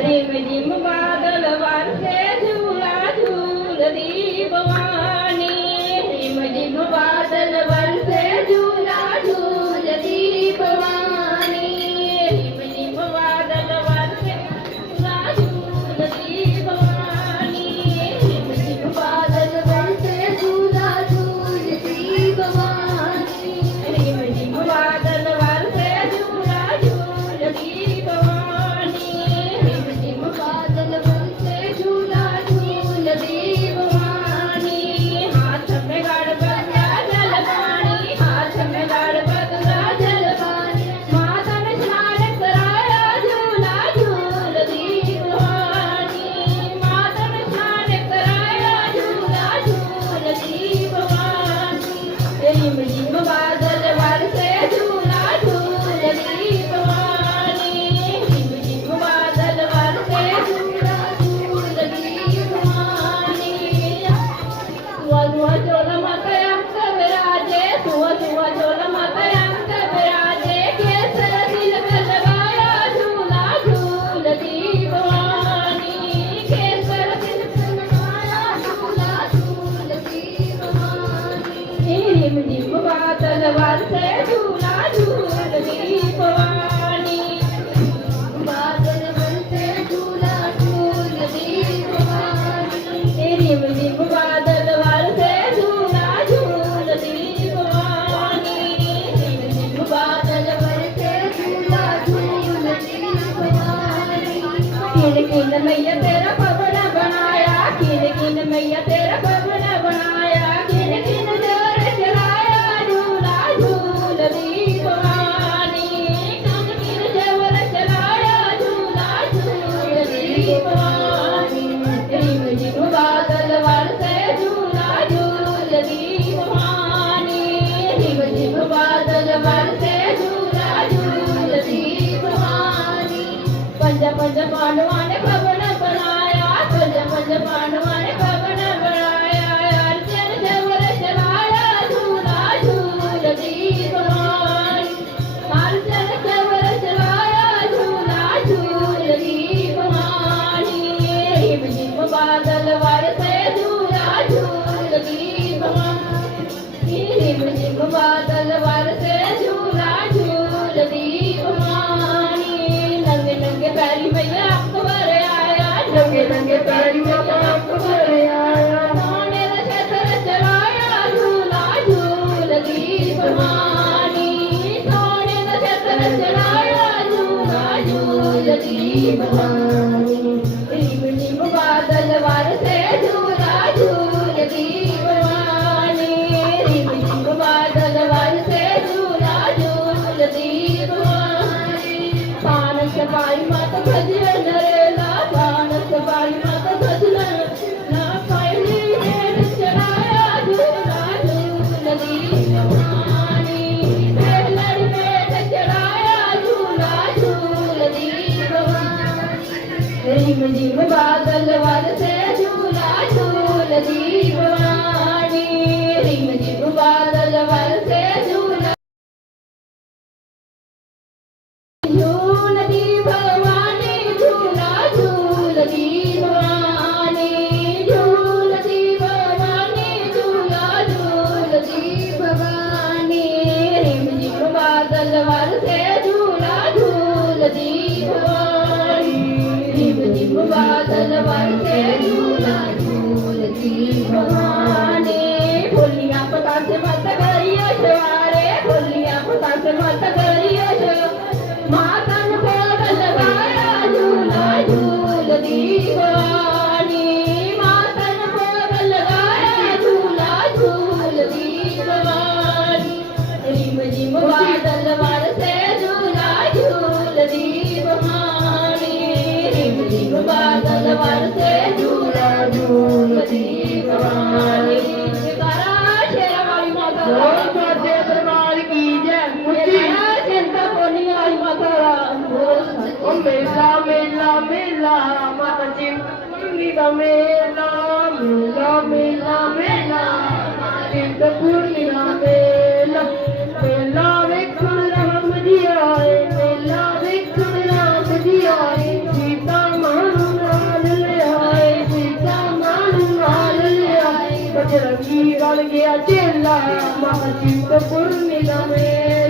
પ્રેમ જીમમાં દલવાર છે ઝૂલા ઝૂલરી जीवन तलवार से झूला झूल दी भवानी जिम जिम वा तलवार से झूला झूल दी भवानी भोलिया पता से मत करिए सवारे भोलिया पता से मत करिए मातन को तलवारा झूला झूल दी भवानी ਮੇਲਾ ਮਤ ਚਿੰਤਪੁਰਨੀ ਦਾ ਮੇਲਾ ਮੇਲਾ ਮੇਲਾ ਮੇਲਾ ਚਿੰਤਪੁਰਨੀ ਦਾ ਮੇਲਾ ਮੇਲਾ ਵੇਖਣ ਰਾਮ ਜੀ ਆਏ ਮੇਲਾ ਵੇਖਣ ਰਾਮ ਜੀ ਆਏ ਸੀਤਾ ਮਾਨੂੰ ਨਾਲ ਲਿਆਏ ਸੀਤਾ ਮਾਨੂੰ ਨਾਲ ਲਿਆਏ ਬਜਰੰਗੀ ਰਲ ਗਿਆ ਚੇਲਾ, ਮਤ ਚਿੰਤਪੁਰਨੀ ਦਾ ਮੇਲਾ।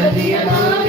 Gotta be a mommy,